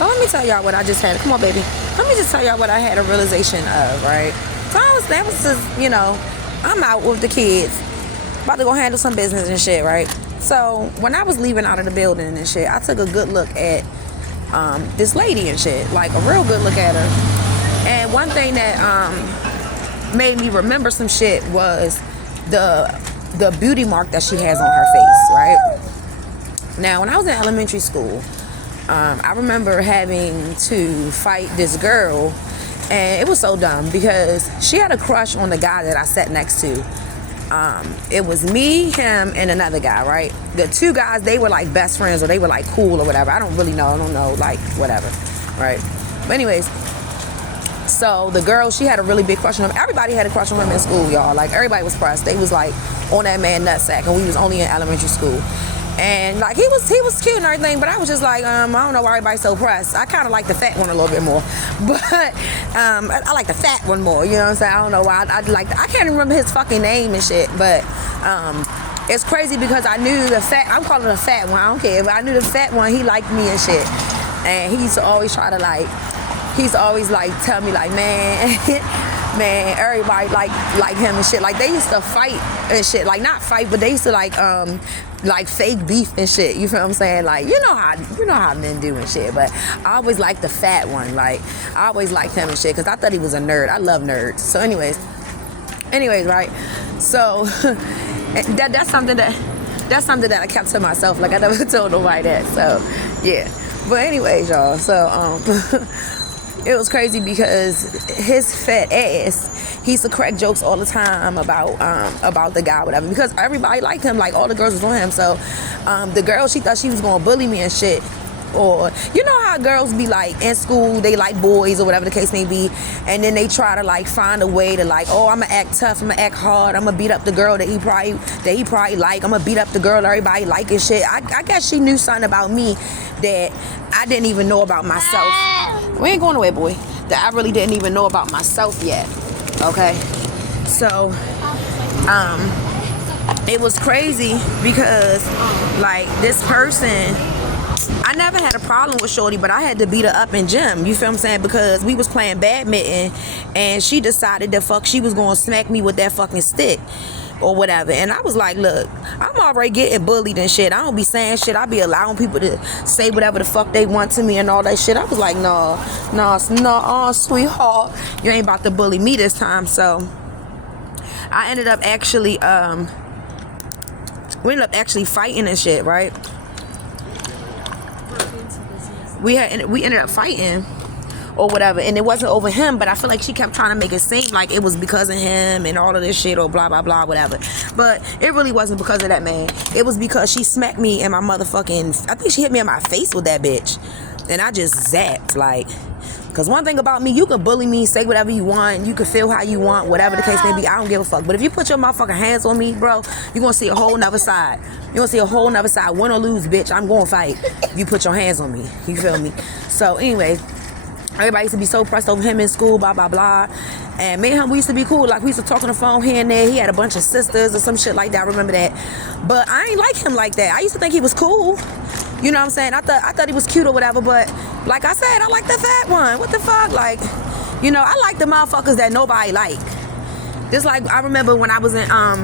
So let me tell y'all what I just had. Come on, baby. Let me just tell y'all what I had a realization of, right? So that was just, I'm out with the kids, about to go handle some business and shit, right? So when I was leaving out of the building and shit, I took a good look at this lady and shit, like a real good look at her. And one thing that made me remember some shit was the beauty mark that she has on her face, right? Now, when I was in elementary school, I remember having to fight this girl, and it was so dumb because she had a crush on the guy that I sat next to. It was me, him, and another guy, right? The two guys, they were like best friends, or they were like cool or whatever. I don't really know. I don't know, like whatever, right? But anyways, so the girl, she had a really big crush on him. Everybody had a crush on him in school, y'all. Like everybody was pressed. They was like on that man nutsack, and we was only in elementary school. And like he was cute and everything, but I was just like, I don't know why everybody's so pressed. I kind of like the fat one a little bit more, but I like the fat one more. You know what I'm saying? I don't know why. I can't even remember his fucking name and shit, but it's crazy because I knew the fat. I'm calling the fat one. I don't care, but I knew the fat one. He liked me and shit, and he used to always try to like. He's always like tell me like, man. Man, everybody like him and shit. Like they used to fight and shit. Like not fight, but they used to like fake beef and shit. You feel what I'm saying? Like you know how men do and shit. But I always liked the fat one. Like I always liked him and shit because I thought he was a nerd. I love nerds. So anyways, right? So that's something that I kept to myself. Like I never told nobody that. So yeah. But anyways, y'all. So it was crazy because his fat ass, he used to crack jokes all the time about the guy, whatever, because everybody liked him, like all the girls was on him. So the girl, she thought she was gonna bully me and shit. Or you know how girls be like in school, they like boys or whatever the case may be, and then they try to like find a way to like, oh, I'm gonna act tough, I'm gonna act hard, I'm gonna beat up the girl that he probably like, I'm gonna beat up the girl everybody like and shit. I guess she knew something about me that I didn't even know about myself. We ain't going away, boy. That I really didn't even know about myself yet. Okay, so it was crazy because like this person, I never had a problem with shorty, but I had to beat her up in gym. You feel what I'm saying? Because we was playing badminton, and she decided that she was gonna smack me with that fucking stick or whatever. And I was like, look, I'm already getting bullied and shit. I don't be saying shit. I be allowing people to say whatever the fuck they want to me and all that shit. I was like, no, sweetheart, you ain't about to bully me this time. So I ended up actually we ended up actually fighting and shit, right? We ended up fighting or whatever, and it wasn't over him, but I feel like she kept trying to make it seem like it was because of him and all of this shit or blah blah blah whatever. But it really wasn't because of that, man. It was because she smacked me in my motherfucking, I think she hit me in my face with that bitch, and I just zapped. Like, because one thing about me, you can bully me, say whatever you want, you can feel how you want, whatever the case may be, I don't give a fuck. But if you put your motherfucking hands on me, bro, you're gonna see a whole nother side. You're gonna see a whole nother side. Win or lose, bitch, I'm gonna fight if you put your hands on me. You feel me? So anyway, everybody used to be so pressed over him in school, blah blah blah. And me and him, we used to be cool. Like, we used to talk on the phone here and there. He had a bunch of sisters or some shit like that. I remember that. But I ain't like him like that. I used to think he was cool. You know what I'm saying? I thought he was cute or whatever. But like I said, I like the fat one. What the fuck? Like, you know, I like the motherfuckers that nobody like. Just like, I remember when I was in, I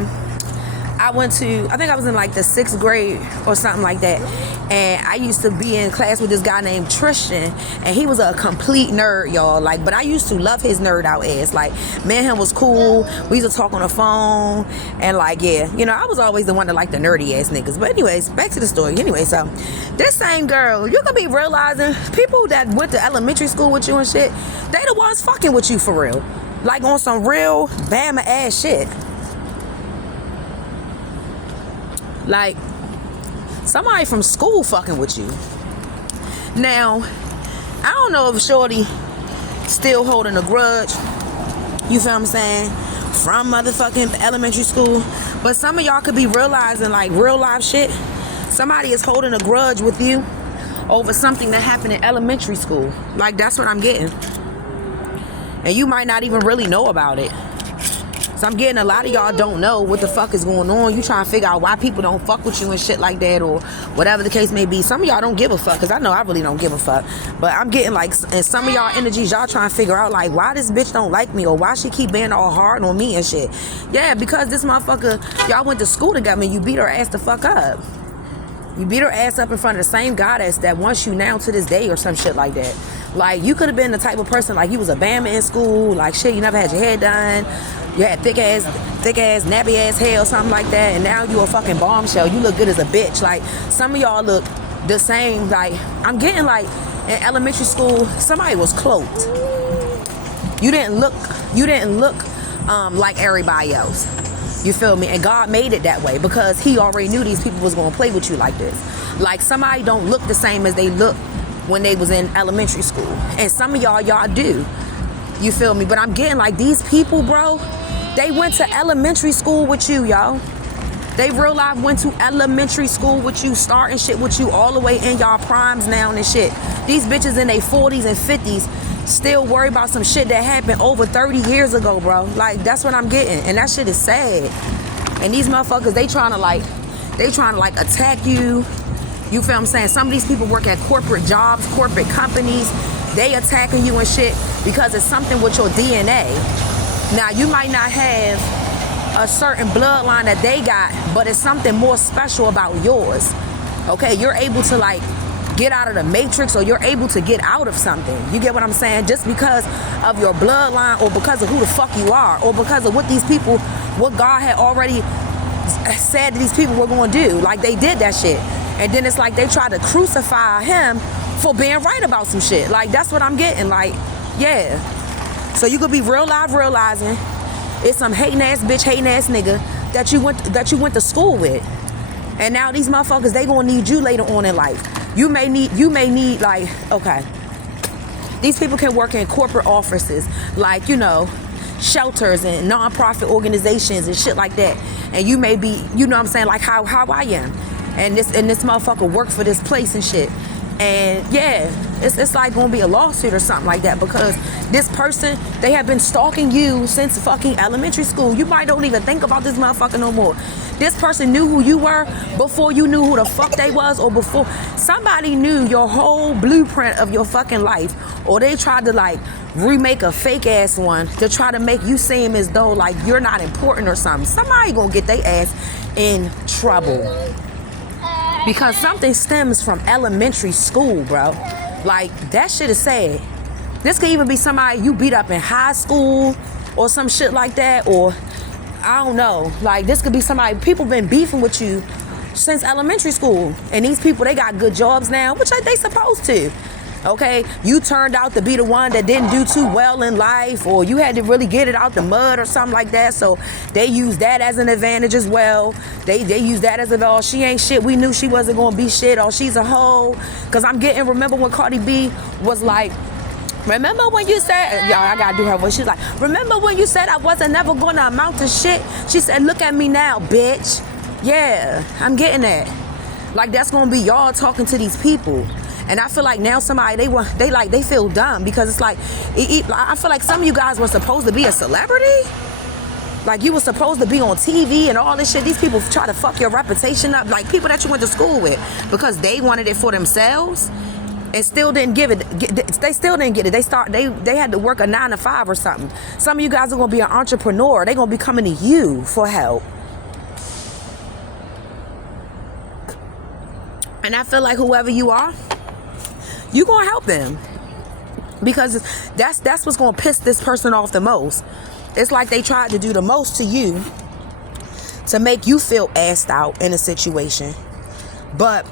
think I was in like the 6th grade or something like that. And I used to be in class with this guy named Tristan, and he was a complete nerd, y'all. Like, but I used to love his nerd out ass. Like, me and him was cool. We used to talk on the phone, and like, yeah, you know, I was always the one that liked the nerdy ass niggas. But anyways, back to the story. Anyway, so this same girl, you gonna be realizing people that went to elementary school with you and shit, they the ones fucking with you for real. Like on some real Bama ass shit. Like, somebody from school fucking with you. Now, I don't know if shorty still holding a grudge, you feel what I'm saying, from motherfucking elementary school. But some of y'all could be realizing, like, real life shit. Somebody is holding a grudge with you over something that happened in elementary school. Like, that's what I'm getting. And you might not even really know about it. So I'm getting a lot of y'all don't know what the fuck is going on. You trying to figure out why people don't fuck with you and shit like that, or whatever the case may be. Some of y'all don't give a fuck, because I know I really don't give a fuck. But I'm getting like, in some of y'all energies, y'all trying to figure out like why this bitch don't like me, or why she keep being all hard on me and shit. Yeah, because this motherfucker, y'all went to school together and you beat her ass the fuck up. You beat her ass up in front of the same goddess that wants you now to this day, or some shit like that. Like, you could have been the type of person, like, you was a bama in school, like, shit, you never had your hair done, you had thick ass, nappy ass hair or something like that, and now you a fucking bombshell. You look good as a bitch. Like, some of y'all look the same. Like, I'm getting, like, in elementary school, somebody was cloaked. You didn't look like everybody else. You feel me? And God made it that way because he already knew these people was going to play with you like this. Like, somebody don't look the same as they look when they was in elementary school. And some of y'all do. You feel me? But I'm getting like these people, bro, they went to elementary school with you, y'all. They real life went to elementary school with you, starting shit with you all the way in y'all primes now and shit. These bitches in their 40s and 50s still worry about some shit that happened over 30 years ago, bro. Like, that's what I'm getting. And that shit is sad. And these motherfuckers, they trying to attack you. You feel what I'm saying? Some of these people work at corporate jobs, corporate companies. They attacking you and shit because it's something with your DNA. Now, you might not have a certain bloodline that they got, but it's something more special about yours. Okay? You're able to, like, get out of the matrix, or you're able to get out of something. You get what I'm saying? Just because of your bloodline, or because of who the fuck you are, or because of what these people, what God had already said these people were going to do. Like, they did that shit. And then it's like they try to crucify him for being right about some shit. Like, that's what I'm getting. Like, yeah. So you could be real live realizing it's some hating ass bitch, hating ass nigga that you went to school with. And now these motherfuckers, they gonna need you later on in life. You may need like, okay, these people can work in corporate offices, like, you know, shelters and non-profit organizations and shit like that. And you may be, you know what I'm saying, like how I am. And this motherfucker work for this place and shit. And yeah, it's like gonna be a lawsuit or something like that, because this person, they have been stalking you since fucking elementary school. You might don't even think about this motherfucker no more. This person knew who you were before you knew who the fuck they was, or before somebody knew your whole blueprint of your fucking life, or they tried to like remake a fake ass one to try to make you seem as though like you're not important or something. Somebody gonna get their ass in trouble. Because something stems from elementary school, bro. Like, that shit is sad. This could even be somebody you beat up in high school or some shit like that, or I don't know. Like, this could be somebody, people been beefing with you since elementary school. And these people, they got good jobs now, which they supposed to. Okay, you turned out to be the one that didn't do too well in life, or you had to really get it out the mud or something like that. So they use that as an advantage as well. They use that as oh, she ain't shit. We knew she wasn't gonna be shit. Oh, she's a hoe. Cause remember when Cardi B was like, remember when you said, y'all, I gotta do her voice. She's like, remember when you said I wasn't never gonna amount to shit? She said, look at me now, bitch. Yeah, I'm getting that. Like, that's gonna be y'all talking to these people. And I feel like now somebody, they feel dumb, because it's like, I feel like some of you guys were supposed to be a celebrity. Like, you were supposed to be on TV and all this shit. These people try to fuck your reputation up. Like, people that you went to school with, because they wanted it for themselves and still didn't give it. They still didn't get it. They had to work a 9 to 5 or something. Some of you guys are going to be an entrepreneur. They're going to be coming to you for help. And I feel like whoever you are, you gonna help them, because that's what's gonna piss this person off the most. It's like they tried to do the most to you to make you feel assed out in a situation, but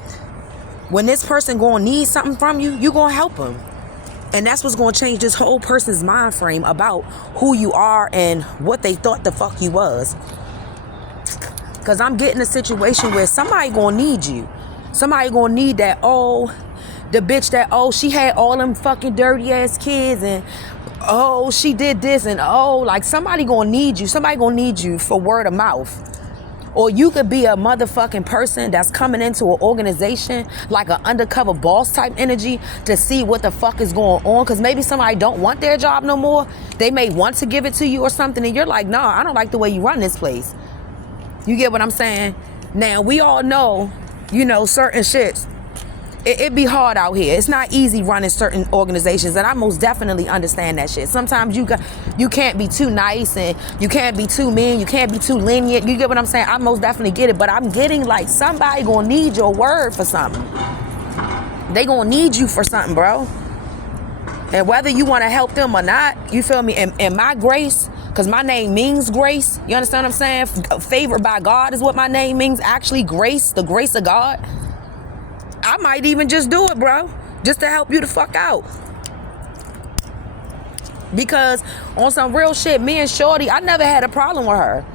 when this person gonna need something from you, you gonna help them. And that's what's gonna change this whole person's mind frame about who you are and what they thought the fuck you was. Because I'm getting a situation where somebody gonna need you. Somebody gonna need that, the bitch that, she had all them fucking dirty ass kids, and she did this, and like, somebody gonna need you. Somebody gonna need you for word of mouth. Or you could be a motherfucking person that's coming into an organization like an undercover boss type energy to see what the fuck is going on. Because maybe somebody don't want their job no more. They may want to give it to you or something. And you're like, nah, I don't like the way you run this place. You get what I'm saying? Now, we all know, certain shits. It be hard out here. It's not easy running certain organizations, and I most definitely understand that shit. Sometimes you can't be too nice, and you can't be too mean, you can't be too lenient. You get what I'm saying? I most definitely get it, but I'm getting like somebody gonna need your word for something. They gonna need you for something, bro. And whether you want to help them or not, you feel me? And my grace, because my name means grace. You understand what I'm saying? Favored by God is what my name means. Actually, grace, the grace of God. I might even just do it, bro, just to help you the fuck out. Because on some real shit, me and Shorty, I never had a problem with her.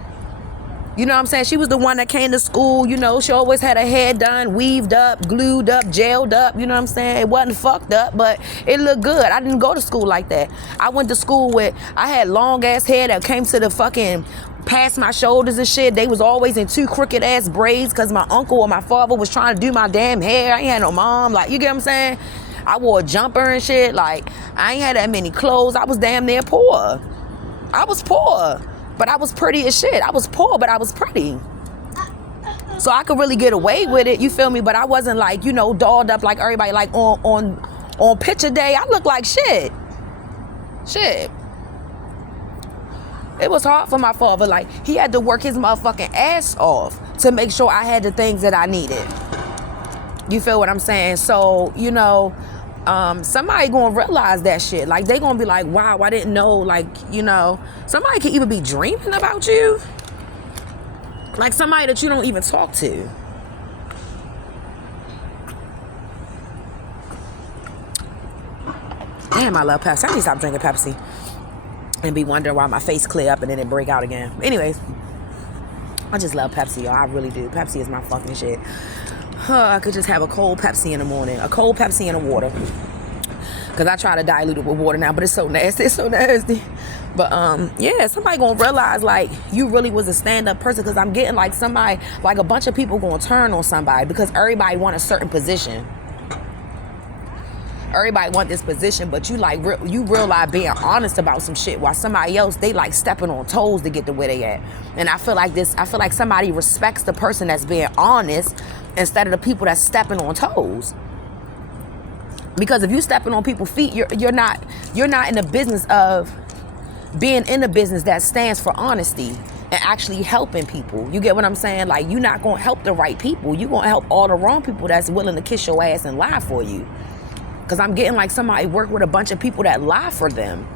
You know what I'm saying? She was the one that came to school, she always had her hair done, weaved up, glued up, gelled up, you know what I'm saying? It wasn't fucked up, but it looked good. I didn't go to school like that. I went to school I had long ass hair that came to the fucking past my shoulders and shit. They was always in 2 crooked ass braids because my uncle or my father was trying to do my damn hair. I ain't had no mom. Like, you get what I'm saying? I wore a jumper and shit. Like, I ain't had that many clothes. I was damn near poor. I was poor, but I was pretty as shit. I was poor, but I was pretty. So I could really get away with it, you feel me? But I wasn't like, dolled up like everybody. Like on picture day, I looked like shit. Shit. It was hard for my father. Like, he had to work his motherfucking ass off to make sure I had the things that I needed. You feel what I'm saying? So, somebody gonna realize that shit. Like, they gonna be like, wow, I didn't know. Like, somebody can even be dreaming about you. Like somebody that you don't even talk to. Damn, I love Pepsi. I need to stop drinking Pepsi and be wondering why my face clear up and then it break out again. Anyways, I just love Pepsi, y'all. I really do. Pepsi is my fucking shit. I could just have a cold Pepsi in the morning. A cold Pepsi and a water. Because I try to dilute it with water now, but it's so nasty. It's so nasty. But, yeah, somebody gonna realize, like, you really was a stand-up person. Because I'm getting, like, somebody, like, a bunch of people gonna turn on somebody. Because everybody want a certain position. Everybody want this position, but you realize being honest about some shit, while somebody else, they like stepping on toes to get to where they at. And I feel like somebody respects the person that's being honest instead of the people that's stepping on toes. Because if you stepping on people's feet, you're not in the business of being in a business that stands for honesty and actually helping people. You get what I'm saying? Like, you're not gonna help the right people. You're gonna help all the wrong people that's willing to kiss your ass and lie for you. Because I'm getting like somebody work with a bunch of people that lie for them.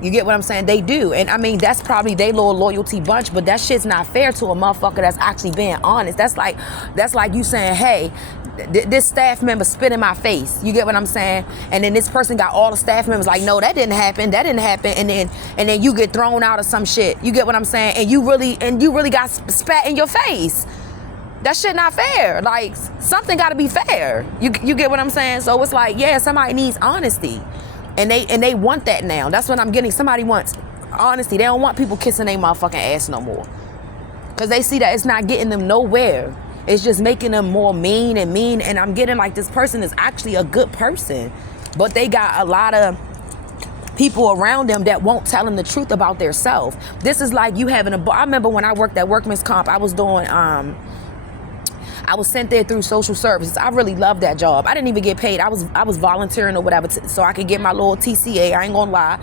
You get what I'm saying? They do. And I mean, that's probably their little loyalty bunch, but that shit's not fair to a motherfucker that's actually being honest. That's like you saying, hey, this staff member spit in my face. You get what I'm saying? And then this person got all the staff members like, no, that didn't happen. And then you get thrown out of some shit. You get what I'm saying? And you really got spat in your face. That shit not fair. Like, something got to be fair. You get what I'm saying? So it's like, yeah, somebody needs honesty, and they want that now. That's what I'm getting. Somebody wants honesty. They don't want people kissing their motherfucking ass no more, because they see that it's not getting them nowhere. It's just making them more mean. And I'm getting like, this person is actually a good person, but they got a lot of people around them that won't tell them the truth about their self. This is like you having I remember when I worked at Workman's Comp, I was doing I was sent there through social services. I really loved that job. I didn't even get paid. I was volunteering or whatever so I could get my little TCA. I ain't gonna lie.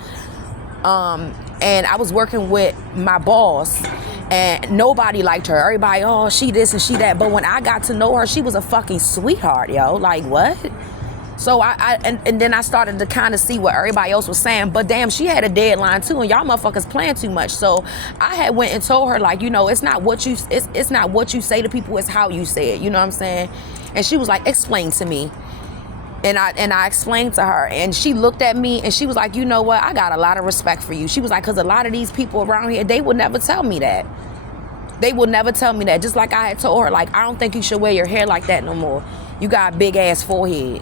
And I was working with my boss, and nobody liked her. Everybody, oh, she this and she that. But when I got to know her, she was a fucking sweetheart, yo. Like, what? So and then I started to kind of see what everybody else was saying. But damn, she had a deadline too, and y'all motherfuckers playing too much. So I had went and told her, like, it's not what you say to people, it's how you say it. You know what I'm saying? And she was like, explain to me. And I explained to her, and she looked at me and she was like, you know what? I got a lot of respect for you. She was like, because a lot of these people around here, they would never tell me that. They will never tell me that. Just like I had told her, like, I don't think you should wear your hair like that no more. You got a big ass forehead.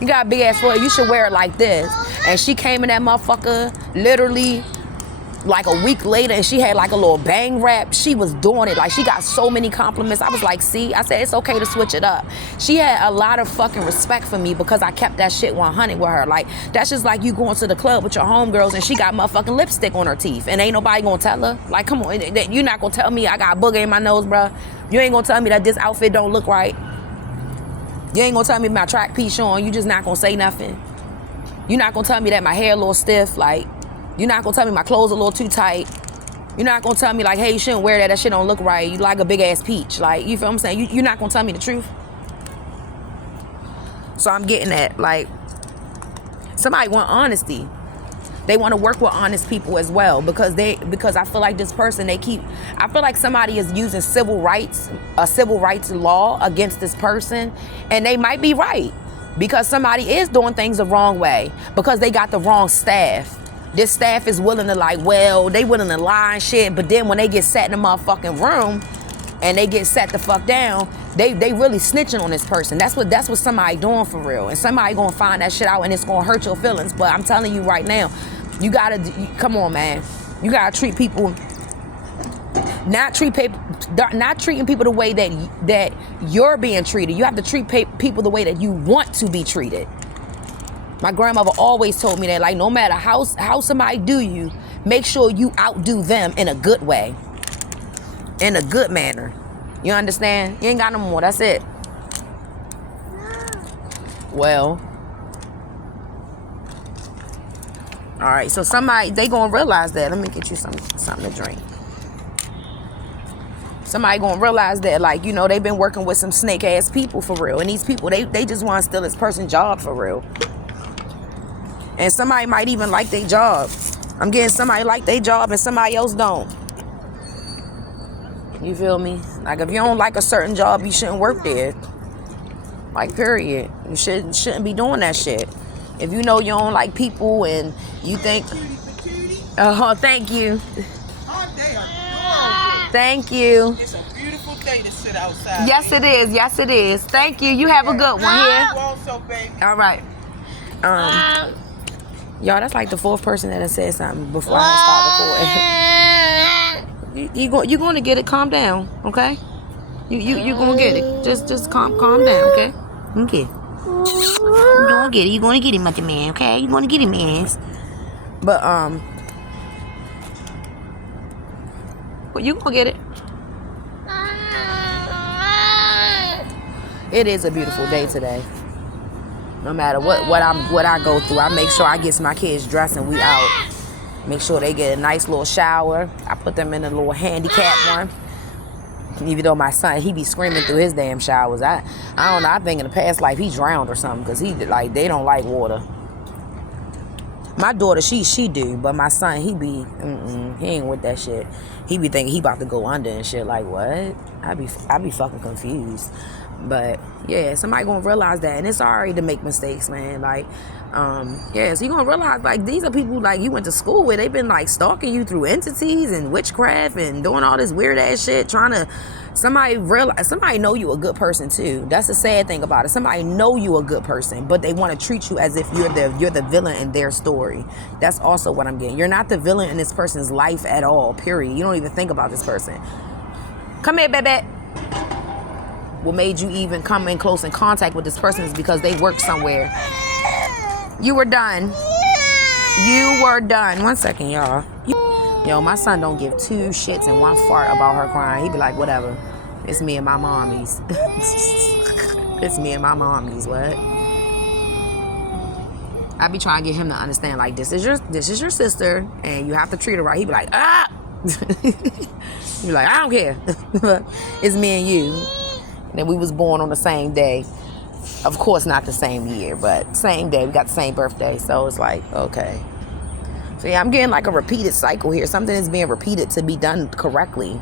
You got a big ass forehead. You should wear it like this. And she came in that motherfucker literally like a week later, and she had like a little bang rap. She was doing it. Like, she got so many compliments. I was like, see, I said, it's okay to switch it up. She had a lot of fucking respect for me because I kept that shit 100 with her. Like, that's just like you going to the club with your homegirls and she got motherfucking lipstick on her teeth and ain't nobody gonna tell her. Like, come on, you're not gonna tell me I got a booger in my nose, bro. You ain't gonna tell me that this outfit don't look right. You ain't gonna tell me my track piece on. You just not gonna say nothing. You're not gonna tell me that my hair a little stiff. Like, you're not gonna tell me my clothes a little too tight. You're not gonna tell me like, hey, you shouldn't wear that. That shit don't look right. You like a big ass peach. Like, you feel what I'm saying? You're not gonna tell me the truth. So I'm getting that. Like, somebody want honesty. They want to work with honest people as well because I feel like this person I feel like somebody is using a civil rights law against this person, and they might be right because somebody is doing things the wrong way because they got the wrong staff. This staff is willing to they willing to lie and shit, but then when they get sat in the motherfucking room and they get sat the fuck down, they really snitching on this person. That's what somebody doing for real. And somebody gonna find that shit out and it's gonna hurt your feelings. But I'm telling you right now, come on, man. You gotta treat people, not treating people the way that you're being treated. You have to treat people the way that you want to be treated. My grandmother always told me that, like, no matter how somebody do you, make sure you outdo them in a good way. In a good manner. You understand? You ain't got no more. That's it. Well. All right. So they gonna realize that. Let me get you something to drink. Somebody gonna realize that, like, you know, they've been working with some snake ass people for real. And these people, they just want to steal this person's job for real. And somebody might even like their job. I'm getting somebody like their job and somebody else don't. You feel me? Like, if you don't like a certain job, you shouldn't work there. Like, period. You shouldn't be doing that shit. If you know you don't like people and you think... Oh, thank you. Thank you. It's a beautiful day to sit outside. Yes, it is. Yes, it is. Thank you. You have a good one here. Also, baby. All right. Y'all, that's like the fourth person that has said something before I start recording. You going to get it. Calm down, okay? You going to get it. Just calm down, okay? Okay. You going to get it. You going to get it, mother man, okay? You going to get it, man. But well, you going to get it. It is a beautiful day today. No matter what I go through, I make sure I get my kids dressed and we out. Make sure they get a nice little shower. I put them in a little handicap one. Even though my son, he be screaming through his damn showers. I don't know. I think in the past life he drowned or something because they don't like water. My daughter, she do, but my son, he ain't with that shit. He be thinking he about to go under and shit. Like, what? I be fucking confused. But yeah, somebody gonna realize that, and it's alright to make mistakes, man. Like, so you gonna realize, like, these are people like you went to school with. They've been like stalking you through entities and witchcraft and doing all this weird ass shit, trying to. Somebody know you a good person too. That's the sad thing about it. Somebody know you a good person, but they want to treat you as if you're the villain in their story. That's also what I'm getting. You're not the villain in this person's life at all. Period. You don't even think about this person. Come here, baby. What made you even come in close in contact with this person is because they work somewhere. You were done. You were done. 1 second, y'all. Yo, my son don't give 2 shits and 1 fart about her crying. He be like, whatever. It's me and my mommies. It's me and my mommies. What? I be trying to get him to understand, like, this is your sister, and you have to treat her right. He be like, ah. He be like, I don't care. It's me and you. And we was born on the same day. Of course, not the same year, but same day. We got the same birthday. So it's like, okay. So yeah, I'm getting like a repeated cycle here. Something is being repeated to be done correctly.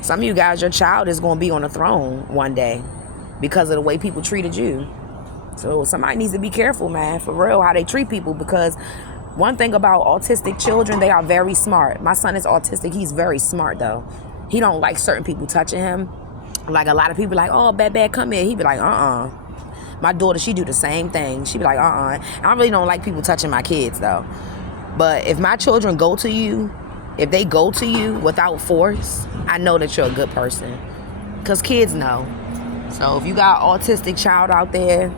Some of you guys, your child is going to be on the throne one day because of the way people treated you. So somebody needs to be careful, man, for real, how they treat people, because one thing about autistic children, they are very smart. My son is autistic. He's very smart, though. He don't like certain people touching him. Like, a lot of people like, oh, bad, come here. He be like, My daughter, she do the same thing. She be like, I really don't like people touching my kids, though. But if my children go to you, if they go to you without force, I know that you're a good person. Because kids know. So if you got an autistic child out there,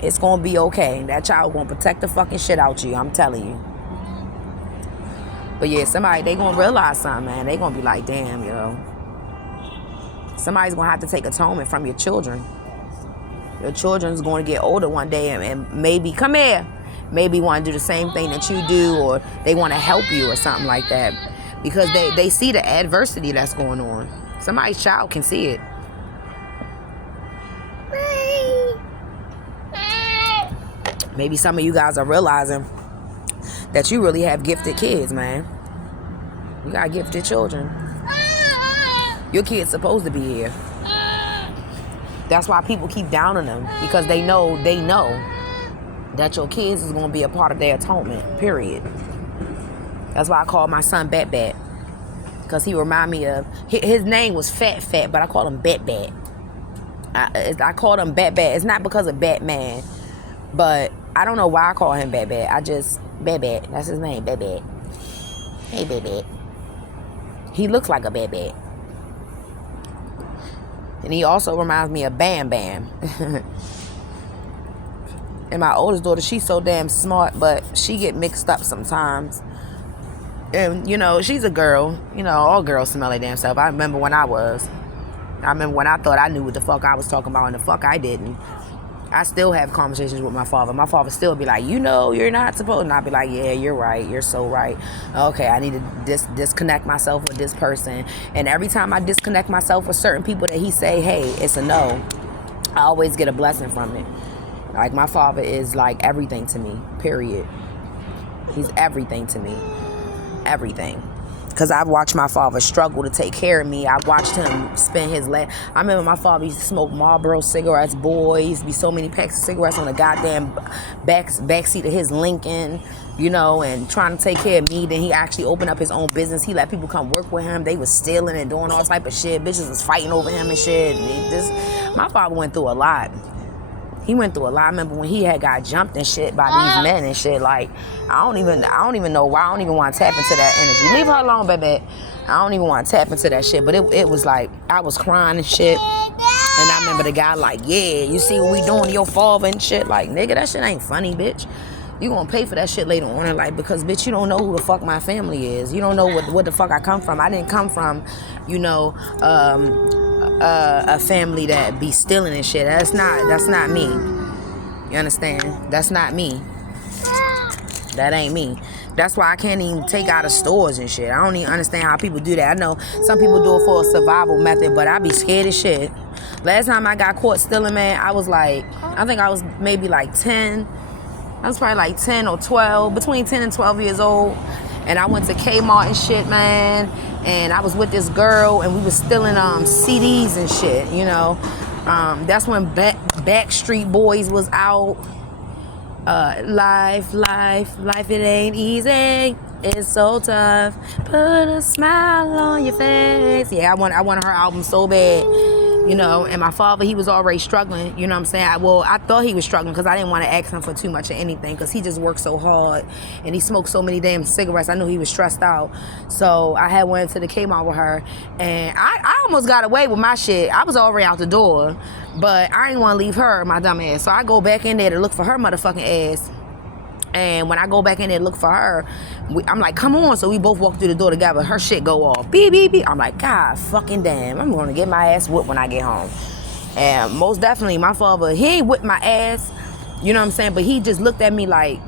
it's going to be okay. That child going to protect the fucking shit out you. I'm telling you. But yeah, somebody, they going to realize something, man. They going to be like, damn, yo. Somebody's going to have to take atonement from your children. Your children's going to get older one day and maybe, come here, maybe want to do the same thing that you do, or they want to help you or something like that. Because they see the adversity that's going on. Somebody's child can see it. Maybe some of you guys are realizing that you really have gifted kids, man. You got gifted children. Your kid's supposed to be here. That's why people keep downing them, because they know that your kids is going to be a part of their atonement, period. That's why I call my son Bat Bat, because he remind me of, his name was Fat, but I call him Bat Bat. I called him Bat Bat. It's not because of Batman, but I don't know why I call him Bat Bat. Bat Bat, that's his name, Bat Bat. Hey, Bat Bat. He looks like a Bat Bat. And he also reminds me of Bam Bam. And my oldest daughter, she's so damn smart, but she get mixed up sometimes. And, you know, she's a girl. You know, all girls smell their damn self. I remember when I thought I knew what the fuck I was talking about, and the fuck I didn't. I still have conversations with my father. My father still be like, you know, you're not supposed. And I'll be like, yeah, you're right. You're so right. Okay, I need to disconnect myself with this person. And every time I disconnect myself with certain people that he say, hey, it's a no, I always get a blessing from it. Like, my father is like everything to me, period. He's everything to me. Everything. Because I've watched my father struggle to take care of me. I watched him spend his last. I remember my father used to smoke Marlboro cigarettes, boy. Used to be so many packs of cigarettes on the goddamn backseat of his Lincoln, you know, and trying to take care of me. Then he actually opened up his own business. He let people come work with him. They was stealing and doing all type of shit. Bitches was fighting over him and shit. My father went through a lot. He went through a lot. I remember when he had got jumped and shit by these men and shit. Like, I don't even know why. I don't even want to tap into that energy. Leave her alone, baby. I don't even want to tap into that shit. But it was like, I was crying and shit. And I remember the guy like, yeah, you see what we doing to your father and shit. Like, nigga, that shit ain't funny, bitch. You gonna pay for that shit later on in life, because, bitch, you don't know who the fuck my family is. You don't know what the fuck I come from. I didn't come from, you know, a family that be stealing and shit. That's not me. You understand? That's not me. That ain't me. That's why I can't even take out of stores and shit. I don't even understand how people do that. I know some people do it for a survival method, but I be scared as shit. Last time I got caught stealing, man, I was like, I think I was maybe like 10. I was probably like 10 or 12, between 10 and 12 years old. And I went to Kmart and shit, man. And I was with this girl, and we was stealing CDs and shit, you know. That's when Backstreet Boys was out. Life, it ain't easy. It's so tough. Put a smile on your face. Yeah, I wanted her album so bad, you know. And my father, he was already struggling, you know what I'm saying? I thought he was struggling because I didn't want to ask him for too much of anything, because he just worked so hard and he smoked so many damn cigarettes. I knew he was stressed out. So I had went to the Kmart with her, and I almost got away with my shit. I was already out the door, but I didn't want to leave her, my dumb ass. So I go back in there to look for her motherfucking ass. And when I go back in there to look for her, I'm like, come on. So we both walk through the door together. Her shit go off. Beep, beep, beep. I'm like, God fucking damn. I'm going to get my ass whooped when I get home. And most definitely, my father, he ain't whipped my ass. You know what I'm saying? But he just looked at me like,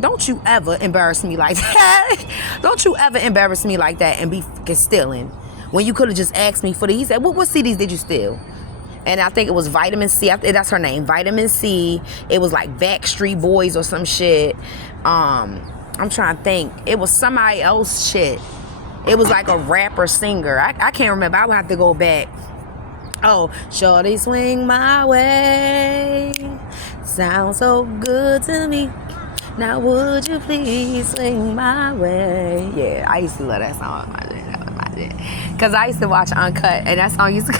don't you ever embarrass me like that. Don't you ever embarrass me like that and be fucking stealing. When you could have just asked me for the, he said, what CDs did you steal? And I think it was Vitamin C. That's her name, Vitamin C. It was like Backstreet Boys or some shit. I'm trying to think. It was somebody else shit. It was like a rapper singer. I can't remember. I would have to go back. Oh, shorty swing my way. Sounds so good to me. Now would you please swing my way? Yeah, I used to love that song. That was my shit. Because I used to watch Uncut, and that song used to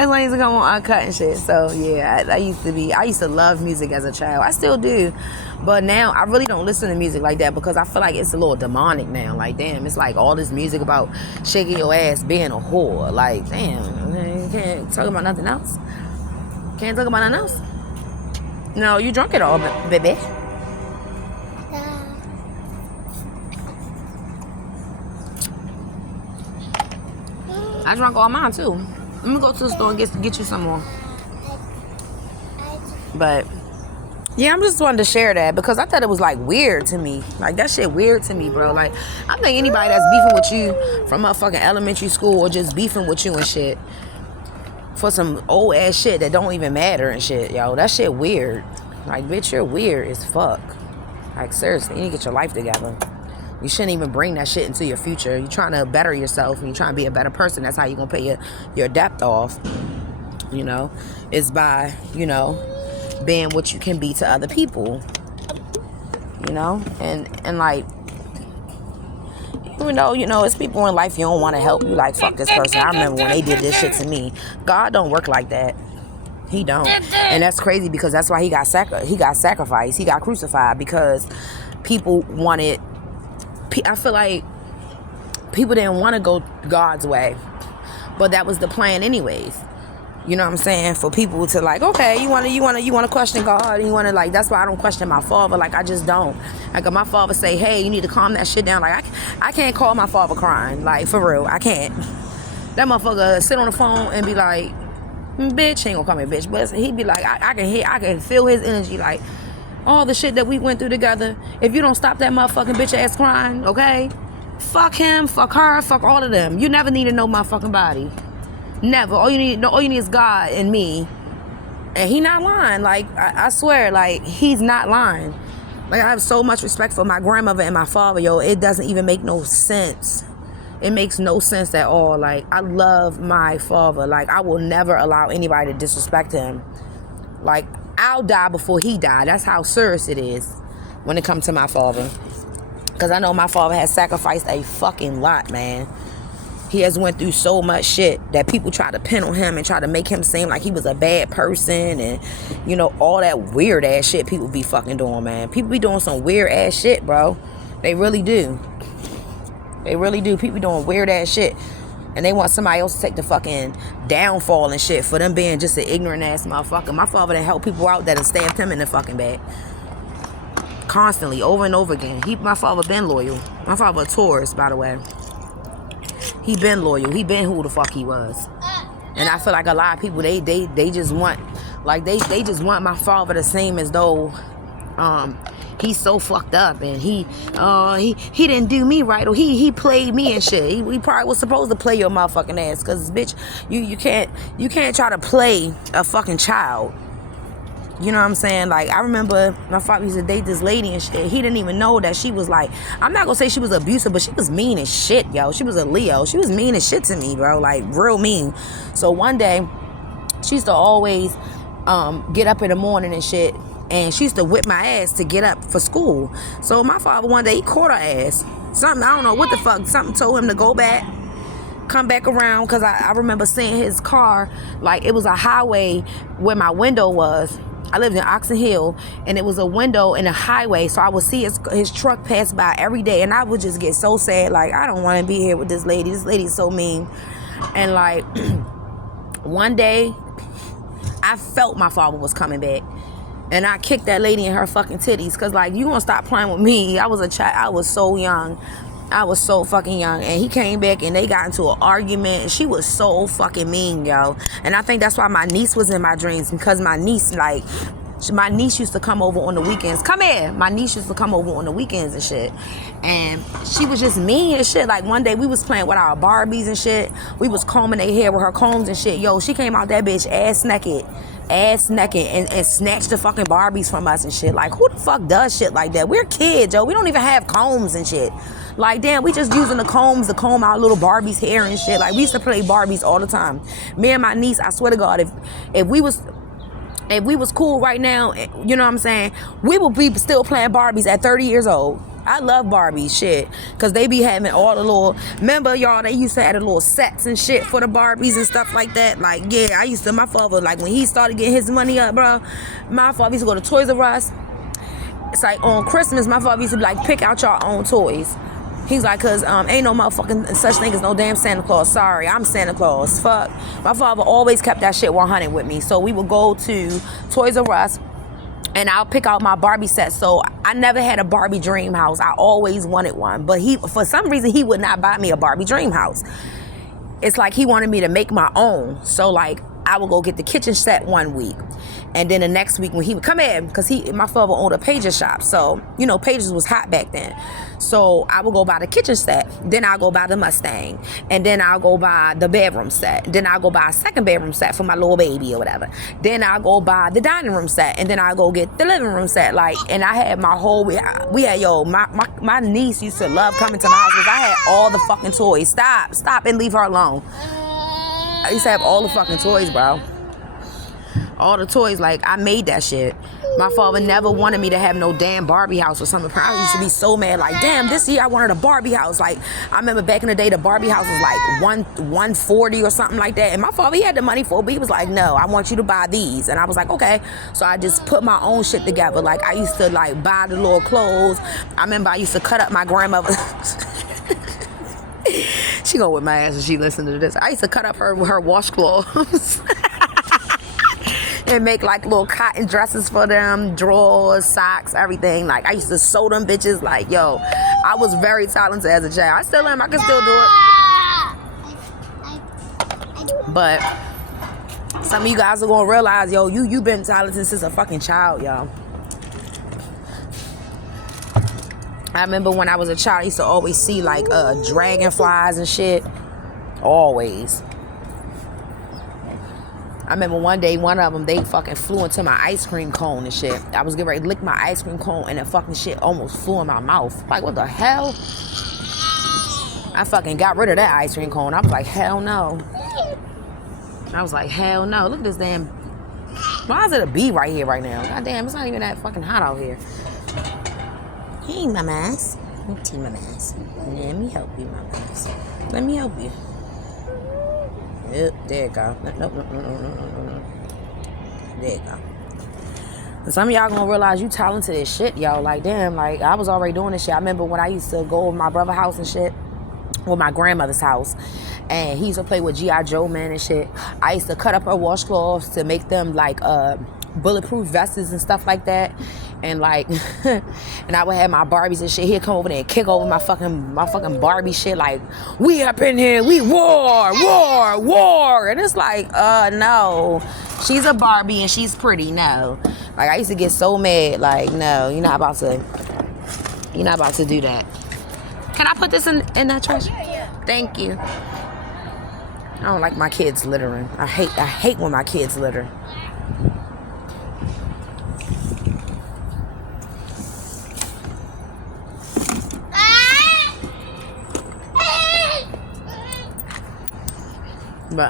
As long as it come on uncut and shit. So yeah, I used to love music as a child. I still do. But now I really don't listen to music like that because I feel like it's a little demonic now. Like, damn, it's like all this music about shaking your ass, being a whore. Like, damn, man, you can't talk about nothing else. Can't talk about nothing else. No, you drunk it all, baby. I drank all mine too. I'm gonna go to the store and get you some more. But yeah, I'm just wanted to share that because I thought it was like weird to me. Like that shit weird to me, bro. Like I think anybody that's beefing with you from motherfucking elementary school or just beefing with you and shit for some old ass shit that don't even matter and shit, yo, that shit weird. Like, bitch, you're weird as fuck. Like seriously, you need to get your life together. You shouldn't even bring that shit into your future. You're trying to better yourself and you're trying to be a better person. That's how you're gonna pay your debt off. You know, it's by, you know, being what you can be to other people. You know, and like, even though, you know, it's people in life you don't want to help. You like, fuck this person. I remember when they did this shit to me. God don't work like that. He don't. And that's crazy because that's why he got sacrificed. He got crucified because people wanted. I feel like people didn't want to go God's way, but that was the plan anyways. You know what I'm saying? For people to like, okay, you want to question God, and you want to like. That's why I don't question my father. Like I just don't. Like if my father say, hey, you need to calm that shit down. Like I can't call my father crying. Like for real, I can't. That motherfucker sit on the phone and be like, bitch, he ain't gonna call me bitch, but he'd be like, I can feel his energy, like. All the shit that we went through together. If you don't stop that motherfucking bitch ass crying, okay? Fuck him, fuck her, fuck all of them. You never need to know my fucking body. Never. All you need is God and me. And he not lying. Like, I swear, like, he's not lying. Like, I have so much respect for my grandmother and my father, yo. It doesn't even make no sense. It makes no sense at all. Like, I love my father. Like, I will never allow anybody to disrespect him. Like, I'll die before he died. That's how serious it is when it comes to my father. Because I know my father has sacrificed a fucking lot, man. He has went through so much shit that people try to pin on him and try to make him seem like he was a bad person and, you know, all that weird ass shit people be fucking doing, man. People be doing some weird ass shit, bro. They really do. They really do. People doing weird ass shit. And they want somebody else to take the fucking downfall and shit for them being just an ignorant ass motherfucker. My father done helped people out that have stabbed him in the fucking back. Constantly, over and over again. My father been loyal. My father a Taurus, by the way. He been loyal. He been who the fuck he was. And I feel like a lot of people, they just want, like, they just want my father the same as though, he's so fucked up and he didn't do me right, or he played me and shit. He probably was supposed to play your motherfucking ass, cause bitch, you can't try to play a fucking child. You know what I'm saying? Like, I remember my father used to date this lady and shit. He didn't even know that she was like, I'm not gonna say she was abusive, but she was mean as shit, yo. She was a Leo. She was mean as shit to me, bro. Like, real mean. So one day, she used to always get up in the morning and shit. And she used to whip my ass to get up for school. So my father one day, he caught her ass. Something, I don't know what the fuck, something told him to go back, come back around. Because I remember seeing his car, like it was a highway where my window was. I lived in Oxon Hill, and it was a window in a highway. So I would see his truck pass by every day. And I would just get so sad, like, I don't want to be here with this lady. This lady's so mean. And like, one day, I felt my father was coming back. And I kicked that lady in her fucking titties. Because, like, you gonna stop playing with me. I was a child. I was so young. I was so fucking young. And he came back and they got into an argument. And she was so fucking mean, yo. And I think that's why my niece was in my dreams. Because my niece, like, my niece used to come over on the weekends. Come here. My niece used to come over on the weekends and shit. And she was just mean and shit. Like, one day we was playing with our Barbies and shit. We was combing their hair with her combs and shit. Yo, she came out that bitch ass naked and snatched the fucking Barbies from us and shit. Like, who the fuck does shit like that? We're kids, yo. We don't even have combs and shit. Like, damn, we just using the combs to comb our little Barbie's hair and shit. Like, we used to play Barbies all the time. Me and my niece, I swear to God, if we was cool right now, you know what I'm saying, we would be still playing Barbies at 30 years old. I love Barbie shit, cause they be having all the little. Remember, y'all, they used to have the little sets and shit for the Barbies and stuff like that. Like, yeah, I used to. My father, like, when he started getting his money up, bro, my father used to go to Toys R Us. It's like on Christmas, my father used to be like, pick out your own toys. He's like, cause ain't no motherfucking such thing as no damn Santa Claus. Sorry, I'm Santa Claus. Fuck. My father always kept that shit 100 with me. So we would go to Toys R Us. And I'll pick out my Barbie set. So I never had a Barbie dream house. I always wanted one. But for some reason, he would not buy me a Barbie dream house. It's like he wanted me to make my own. So like I would go get the kitchen set one week. And then the next week when he would come in, because my father owned a Pager shop. So, you know, Pagers was hot back then. So I would go buy the kitchen set. Then I'll go buy the Mustang. And then I'll go buy the bedroom set. Then I'll go buy a second bedroom set for my little baby or whatever. Then I'll go buy the dining room set. And then I'll go get the living room set. Like, and I had my whole, we had, my niece used to love coming to my house because I had all the fucking toys. Stop and leave her alone. I used to have all the fucking toys, bro. All the toys, like, I made that shit. My father never wanted me to have no damn Barbie house or something. I used to be so mad, like, damn, this year I wanted a Barbie house. Like, I remember back in the day, the Barbie house was like $140 or something like that. And my father, he had the money for it, but he was like, no, I want you to buy these. And I was like, okay. So I just put my own shit together. Like, I used to, like, buy the little clothes. I remember I used to cut up my grandmother. She gonna whip my ass if she listened to this. I used to cut up her washcloths. And make like little cotton dresses for them, drawers, socks, everything. Like I used to sew them bitches. Like, yo, I was very talented as a child. I still am. I can still do it. But some of you guys are gonna realize, yo, you been talented since a fucking child, y'all. I remember when I was a child, I used to always see like dragonflies and shit. Always. I remember one day, one of them, they fucking flew into my ice cream cone and shit. I was getting ready to lick my ice cream cone and the fucking shit almost flew in my mouth. Like, what the hell? I fucking got rid of that ice cream cone. I was like, hell no. I was like, hell no. Look at this damn... Why is it a bee right here right now? God damn, it's not even that fucking hot out here. Hey, mamas. Hey, mamas. Let me help you, mamas. Let me help you. Yep, there you go. No. There you go. And some of y'all gonna realize you talented as shit, y'all. Like, damn, like, I was already doing this shit. I remember when I used to go over my brother's house and shit, or my grandmother's house, and he used to play with G.I. Joe man and shit. I used to cut up her washcloths to make them, like, bulletproof vests and stuff like that. And like, and I would have my Barbies and shit. He'd come over there and kick over my fucking Barbie shit. Like, we up in here, we war. And it's like, no, she's a Barbie and she's pretty. No, like I used to get so mad. Like, no, you're not about to do that. Can I put this in that trash? Thank you. I don't like my kids littering. I hate when my kids litter. But,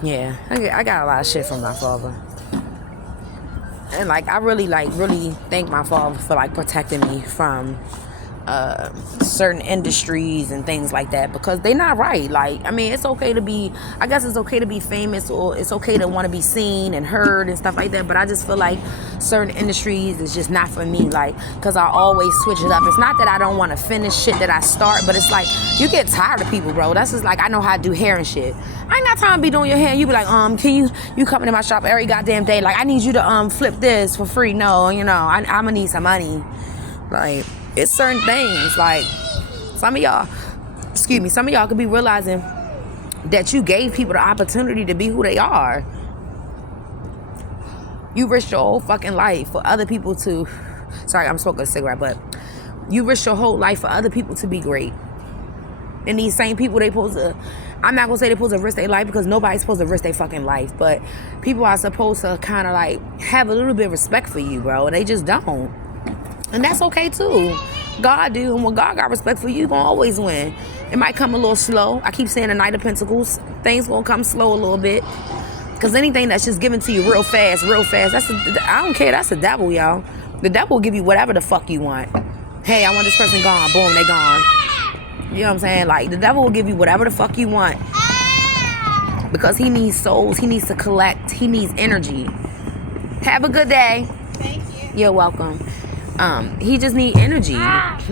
yeah, I got a lot of shit from my father. And, like, I really thank my father for, like, protecting me from certain industries and things like that, because they're not right. Like, I mean, it's okay to be, I guess it's okay to be famous, or it's okay to want to be seen and heard and stuff like that, but I just feel like certain industries is just not for me, like, because I always switch it up. It's not that I don't want to finish shit that I start, but it's like, you get tired of people, bro. That's just like, I know how to do hair and shit. I ain't got time to be doing your hair. You be like, can you come into my shop every goddamn day? Like, I need you to flip this for free. No, you know, I'm gonna need some money. Like, it's certain things. Like, some of y'all could be realizing that you gave people the opportunity to be who they are. You risked your whole fucking life for other people to, sorry, I'm smoking a cigarette, but you risked your whole life for other people to be great. And these same people, I'm not gonna say they're supposed to risk their life, because nobody's supposed to risk their fucking life, but people are supposed to kind of like have a little bit of respect for you, bro, and they just don't. And that's okay too. God do, and when God got respect for you, you gonna always win. It might come a little slow. I keep saying the Knight of Pentacles, things gonna come slow a little bit, because anything that's just given to you real fast, I don't care, that's the devil, y'all. The devil will give you whatever the fuck you want. Hey, I want this person gone. Boom, they gone. You know what I'm saying? Like, the devil will give you whatever the fuck you want. Because he needs souls. He needs to collect. He needs energy. Have a good day. Thank you. You're welcome. He just need energy.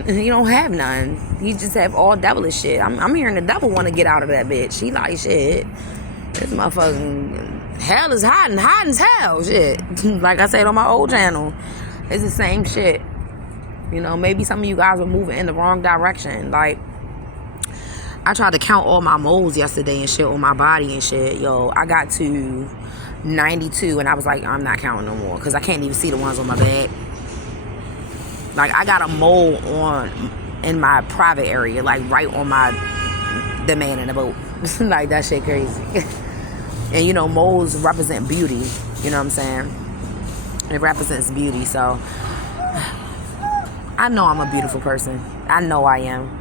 He don't have none. He just have all devilish shit. I'm hearing the devil want to get out of that bitch. He like, shit, this motherfucking hell is hot as hell. Shit. Like I said on my old channel, it's the same shit. You know, maybe some of you guys are moving in the wrong direction. Like, I tried to count all my moles yesterday and shit on my body and shit. Yo, I got to 92 and I was like, I'm not counting no more because I can't even see the ones on my back. Like, I got a mole in my private area, like right on the man in the boat. Like, that shit crazy. And you know, moles represent beauty. You know what I'm saying? It represents beauty. So I know I'm a beautiful person. I know I am.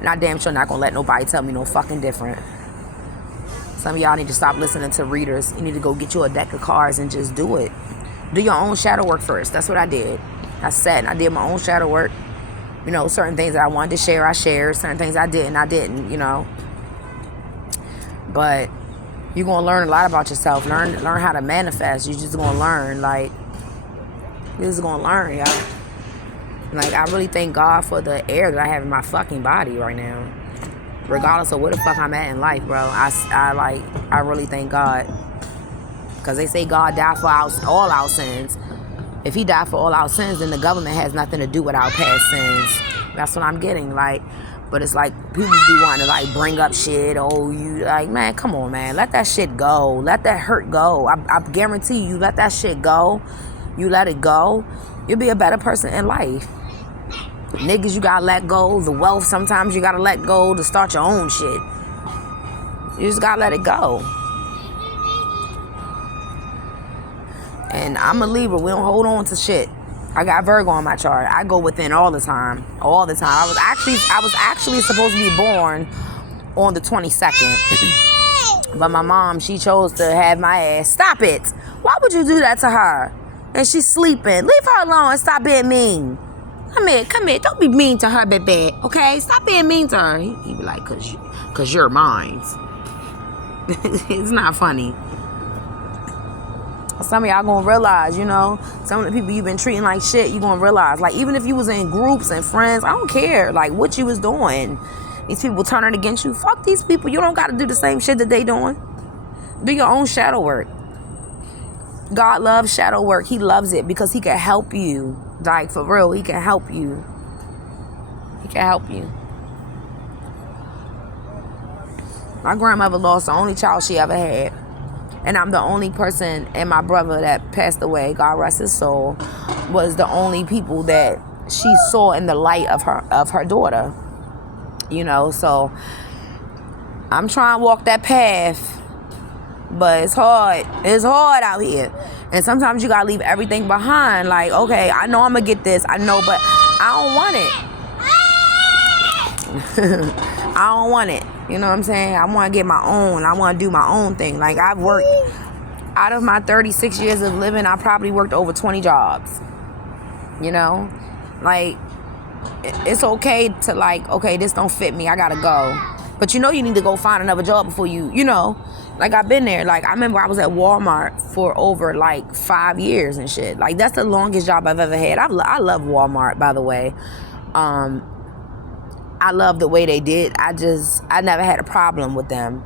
And I damn sure not gonna let nobody tell me no fucking different. Some of y'all need to stop listening to readers. You need to go get you a deck of cards and just do it. Do your own shadow work first. That's what I did. I sat and I did my own shadow work. You know, certain things that I wanted to share, I shared. Certain things I didn't, you know. But you're going to learn a lot about yourself. Learn how to manifest. You're just going to learn. Like, you're just going to learn, y'all. Like, I really thank God for the air that I have in my fucking body right now. Regardless of where the fuck I'm at in life, bro. I really thank God. Because they say God died for all our sins. If he died for all our sins, then the government has nothing to do with our past sins. That's what I'm getting. Like, but it's like people be wanting to like bring up shit. Oh, you like, man, come on, man. Let that shit go. Let that hurt go. I guarantee you, let that shit go. You let it go. You'll be a better person in life. Niggas, you gotta let go. The wealth, sometimes you gotta let go to start your own shit. You just gotta let it go. And I'm a Libra. We don't hold on to shit. I got Virgo on my chart. I go within all the time. All the time. I was actually supposed to be born on the 22nd. But my mom, she chose to have my ass. Stop it. Why would you do that to her? And she's sleeping. Leave her alone and stop being mean. Come here. Don't be mean to her, baby. Okay? Stop being mean to her. He be like, cause you're mine. It's not funny. Some of y'all gonna realize, you know, some of the people you've been treating like shit, you gonna realize, like, even if you was in groups and friends, I don't care, like, what you was doing. These people turning against you. Fuck these people. You don't gotta do the same shit that they doing. Do your own shadow work. God loves shadow work. He loves it because he can help you. Like, for real, he can help you. He can help you. My grandmother lost the only child she ever had. And I'm the only person, and my brother that passed away, God rest his soul, was the only people that she saw in the light of her daughter. You know, so I'm trying to walk that path, but it's hard. It's hard out here. And sometimes you gotta leave everything behind. Like, okay, I know I'm gonna get this. I know, but I don't want it. I don't want it. You know what I'm saying? I want to get my own. I want to do my own thing. Like, I've worked, out of my 36 years of living, I probably worked over 20 jobs. You know? Like, it's okay to, like, okay, this don't fit me. I got to go. But you know you need to go find another job before you know. Like, I've been there. Like, I remember I was at Walmart for over, like, 5 years and shit. Like, that's the longest job I've ever had. I love Walmart, by the way. I love the way they did. I never had a problem with them.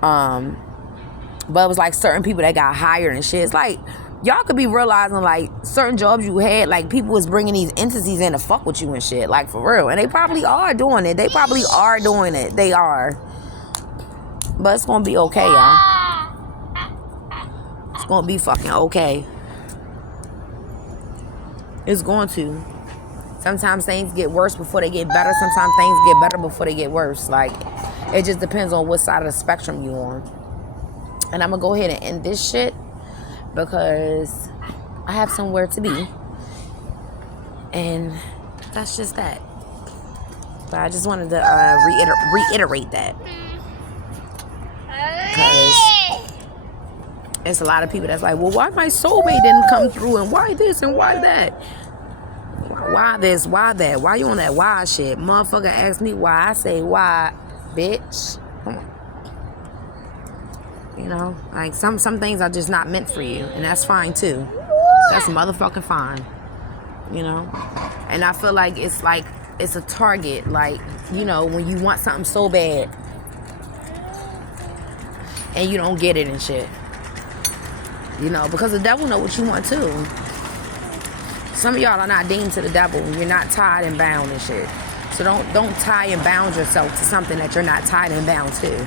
But it was like certain people that got hired and shit. It's like, y'all could be realizing, like, certain jobs you had, like, people was bringing these entities in to fuck with you and shit. Like, for real. And they probably are doing it. They are. But it's gonna be okay, y'all. It's gonna be fucking okay. It's going to. Sometimes things get worse before they get better. Sometimes things get better before they get worse. Like, it just depends on what side of the spectrum you on. And I'm going to go ahead and end this shit because I have somewhere to be. And that's just that. But I just wanted to reiterate that. Because It's a lot of people that's like, well, why my soulmate didn't come through, and why this and why that? Why this, why that? Why you on that why shit? Motherfucker ask me why, I say why, bitch. Come on. You know, like some things are just not meant for you, and that's fine too. That's motherfucking fine. You know? And I feel like it's a target, like, you know, when you want something so bad and you don't get it and shit. You know, because the devil know what you want too. Some of y'all are not deemed to the devil. You're not tied and bound and shit. So don't tie and bound yourself to something that you're not tied and bound to.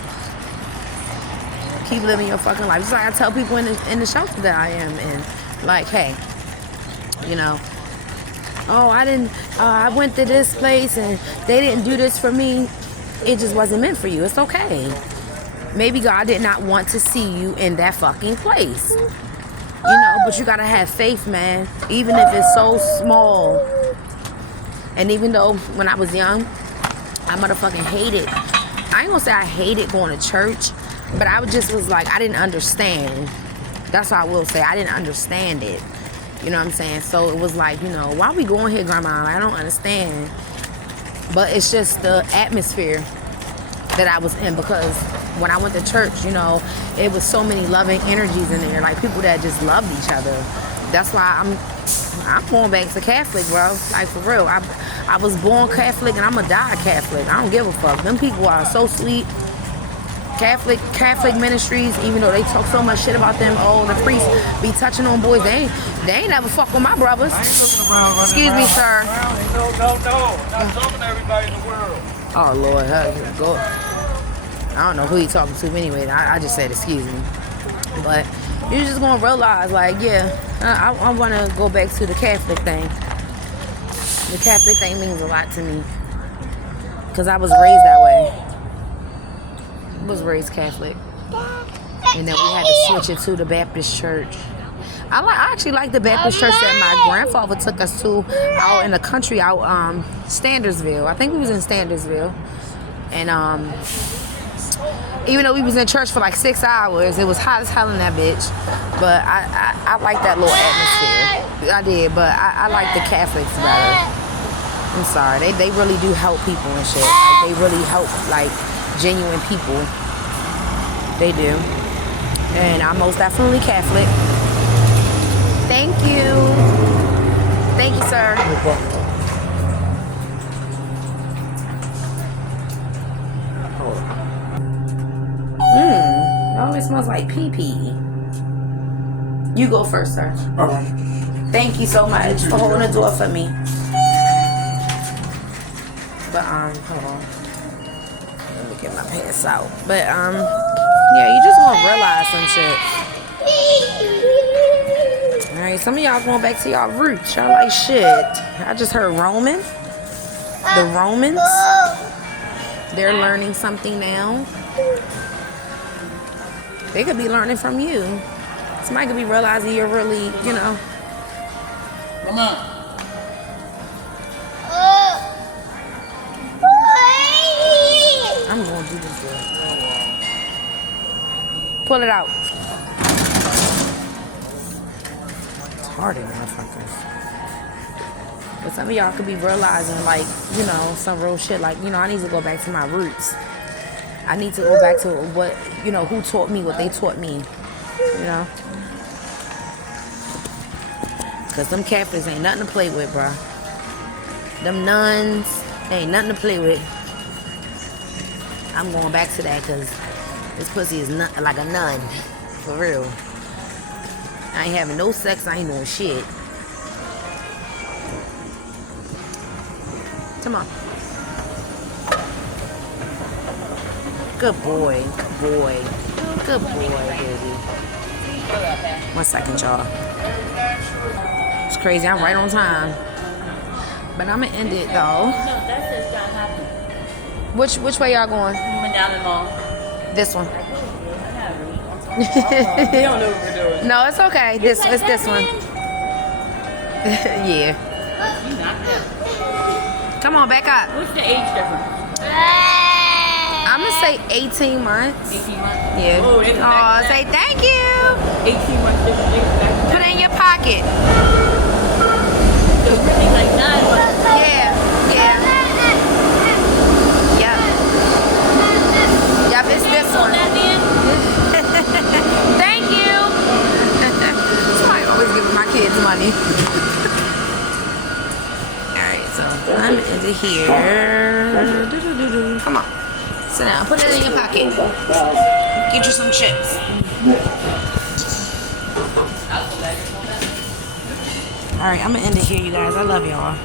Keep living your fucking life. Just like I tell people in the shelter that I am in, like, hey, you know, oh, I went to this place and they didn't do this for me. It just wasn't meant for you. It's okay. Maybe God did not want to see you in that fucking place. You know, but you gotta have faith, man. Even if it's so small. And even though when I was young, I motherfucking hated. I ain't gonna say I hated going to church, but I just was like, I didn't understand. That's what I will say. I didn't understand it. You know what I'm saying? So it was like, you know, why we going here, Grandma? I don't understand. But it's just the atmosphere that I was in, because when I went to church, you know, it was so many loving energies in there, like people that just loved each other. That's why I'm going back to Catholic, bro. Like, for real. I was born Catholic and I'm gonna die Catholic. I don't give a fuck. Them people are so sweet. Catholic ministries, even though they talk so much shit about them, oh, the priests be touching on boys, they ain't never fuck with my brothers. Excuse me, sir. No. Not talking to everybody in the world. Oh, Lord. Go. I don't know who you talking to anyway. I just said excuse me. But you're just going to realize, like, yeah, I want to go back to the Catholic thing. The Catholic thing means a lot to me. Because I was raised that way. I was raised Catholic. And then we had to switch it to the Baptist church. I actually like the Baptist church that my grandfather took us to out in the country, out Standersville. I think we was in Standersville. And even though we was in church for like 6 hours, it was hot as hell in that bitch. But I like that little atmosphere. I did, but I like the Catholics better. I'm sorry. They really do help people and shit. Like, they really help, like, genuine people. They do. And I'm most definitely Catholic. Thank you. Thank you, sir. It always smells like pee-pee. You go first, sir. Thank you so much for holding the door for me. But, hold on. Let me get my pants out. But, yeah, you just gonna realize some shit. Alright, some of y'all going back to y'all roots. Y'all like shit. I just heard Roman. The Romans. They're learning something now. They could be learning from you. Somebody could be realizing you're really, you know. Come on. I'm gonna do this good. Pull it out. Retarded motherfuckers. But some of y'all could be realizing, like, you know, some real shit. Like, you know, I need to go back to my roots. I need to go back to what, you know, who taught me what they taught me. You know? Because them Catholics ain't nothing to play with, bro. Them nuns, they ain't nothing to play with. I'm going back to that because this pussy is not like a nun. For real. I ain't having no sex. I ain't doing shit. Come on. Good boy. Good boy. Good boy, baby. 1 second, y'all. It's crazy. I'm right on time. But I'm going to end it, though. No, that's just not happening. Which way y'all going? We went down the mall. This one. You don't know what we're doing. No, it's okay. It's this one. Yeah. You not there. Come on, back up. What's the age difference? I'm the say 18 months. 18 months. Yeah. Oh, it's Oh, say thank you. 18 months different. Put it in your pocket. So really like 9 months. Yeah. Yeah. Yep. Yep, it's this one. That in? Thank you. Somebody always giving my kids money. Alright, so I'm into here. Come on. Sit down. Put it in your pocket. Get you some chips. Alright, I'm gonna end it here, you guys. I love y'all.